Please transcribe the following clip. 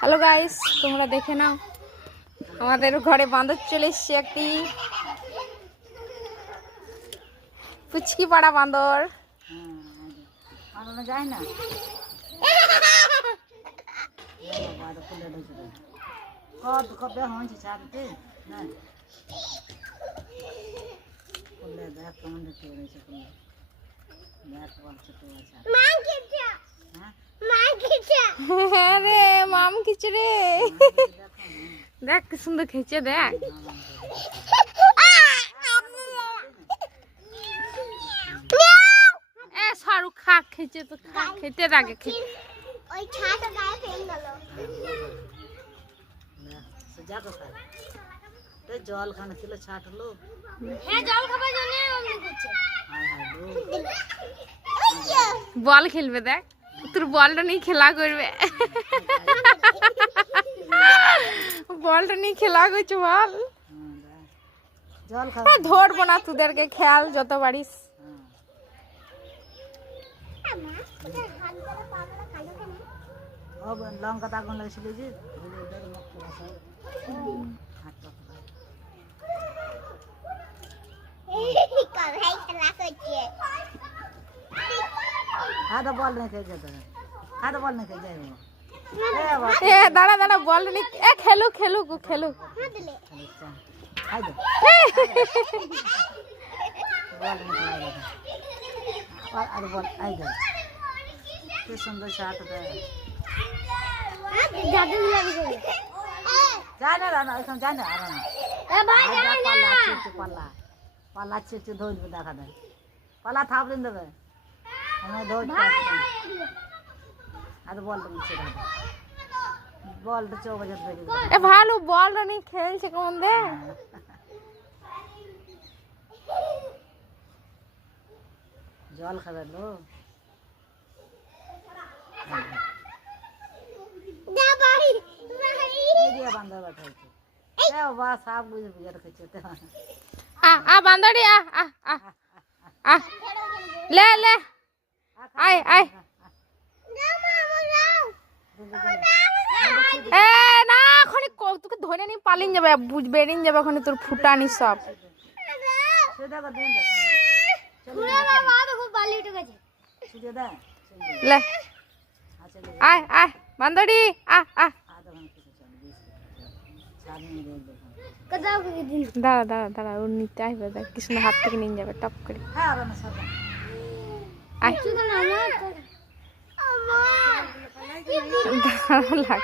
Hello guys, তোমরা দেখে নাও আমাদের ঘরে বাঁদর চলে এসছে একটি পুচকি পাড়া বাঁদর। যায় না কবে হচ্ছে ছাড়তে না করলে দেখ কেমন দেখতে রয়েছে করলে দেখ বলছে তো হ্যাঁ রে মাম খিচড়ে দেখ কি সুন্দর খেয়েছে দেখ। এ শাহরুখ খা খেয়েছে তো খা, খেতে লাগে ওই ছাটা গায়ে ফেল গেল যাকো খা তো জল খানা ছিল ছাটলো। হ্যাঁ জল খাবার জন্য অমনি করছে। বল খেলবে দেখ, তোর বলটা নিয়ে খেলা করবে, বলটা নিয়ে খেলা করছে বল। জল খা ধরবো না তোদেরকে, খেয়াল যত পারিস। লঙ্কা তো আগুন লাগছিল যে হাত বল नहीं खेल जाता है हाथ बॉल नहीं खेल जाएगा এ দাঁড়া দাঁড়া, বল নিয়ে এ খেলুক খেলুক ও খেলুক। हाय दो बॉल नहीं खेला और अरे बॉल आई गया कितना सुंदर शॉट है जादू लग गई जाने रहना এখন जाने आ रहा ए भाई है पाला चिट पाला पाला चिट धोल में देखा दे पाला थाप दिन देबे हमें धोल अरे बॉल नीचे रह बॉल तो 4 बजे दे এ ভালো বলটা নিয়ে খেলছে কোন দে। জল খাবে লো जा भाई এই দিয়ে বান্দা बैठा है ए वाह साहब बुझ बुझ रखे थे आ बांदड़ी आ आ आ आ ले ले आय आय এ না খনি তোকে ধরে নি পালিন যাবে, বুঝ বেরিন যাবে খনি তোর ফুটানি সব। सीधा कर दे पूरा बर्बाद हो बाली उठ गए सीधा दे ले अच्छा ले आय आय बांदड़ी आ आ आधा घंटे से चल 20 छानी दे दे कदा के दिन দাঁড়া দাঁড়া দাঁড়া, ওর নিতে আসবে দেখ কি সুন্দর হাত থেকে নিয়ে যাবে টপ করে। हां रे सब আয় सुन ना দাঁড়া লাগ